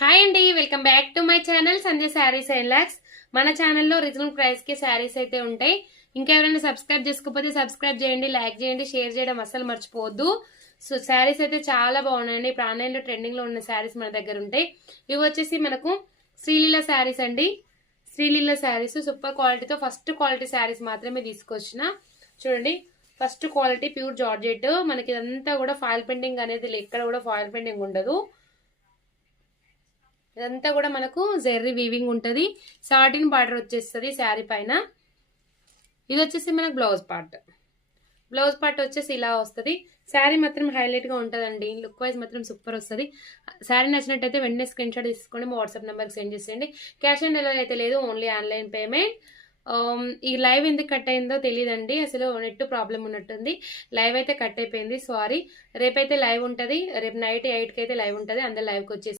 Hi అండి, welcome back to my channel Sanjay saris and lakhs. మన ఛానల్లో రీజనబుల్ ప్రైస్ కి శారీస్ అయితే ఉంటాయి. ఇంకా ఎవరైనా సబ్స్క్రైబ్ చేసుకోకపోతే సబ్స్క్రైబ్ చేయండి, లైక్ చేయండి, షేర్ చేయడం అస్సలు మర్చిపోవద్దు. సో శారీస్ అయితే చాలా బాగున్నాయండి. ఇప్పుడు ఆన్లైన్లో ట్రెండింగ్ లో ఉన్న శారీస్ మన దగ్గర ఉంటాయి. ఇవి వచ్చేసి మనకు శ్రీలీల శారీస్ అండి. శ్రీలీల శారీస్ సూపర్ క్వాలిటీతో ఫస్ట్ క్వాలిటీ శారీస్ మాత్రమే తీసుకొచ్చిన. చూడండి, ఫస్ట్ క్వాలిటీ ప్యూర్ జార్జెట్. మనకి ఇదంతా కూడా ఫాయిల్ పెయింటింగ్ అనేది ఎక్కడ కూడా ఫాయిల్ పెయింటింగ్ ఉండదు. ఇదంతా కూడా మనకు జెర్రీ వీవింగ్ ఉంటుంది. సాటిన్ బార్డర్ వచ్చేస్తుంది శారీ పైన. ఇది వచ్చేసి మనకు బ్లౌజ్ పార్ట్ వచ్చేసి ఇలా వస్తుంది. శారీ మాత్రం హైలైట్ గా ఉంటుందండి. లుక్ వైజ్ మాత్రం సూపర్ వస్తుంది. శారీ నచ్చినట్టయితే వెంటనే స్క్రీన్ షాట్ తీసుకొని మా వాట్సాప్ నెంబర్కి సెండ్ చేసేయండి. క్యాష్ ఆన్ డెలివరీ అయితే లేదు, ఓన్లీ ఆన్లైన్ పేమెంట్. ఈ లైవ్ ఎందుకు కట్ అయిందో తెలియదండి, అసలు నెట్ ప్రాబ్లం ఉన్నట్టుంది. లైవ్ అయితే కట్ అయిపోయింది, సారీ. రేపైతే లైవ్ ఉంటుంది, రేపు నైట్ 8కి అయితే లైవ్ ఉంటుంది. అందరు లైవ్కి వచ్చేసి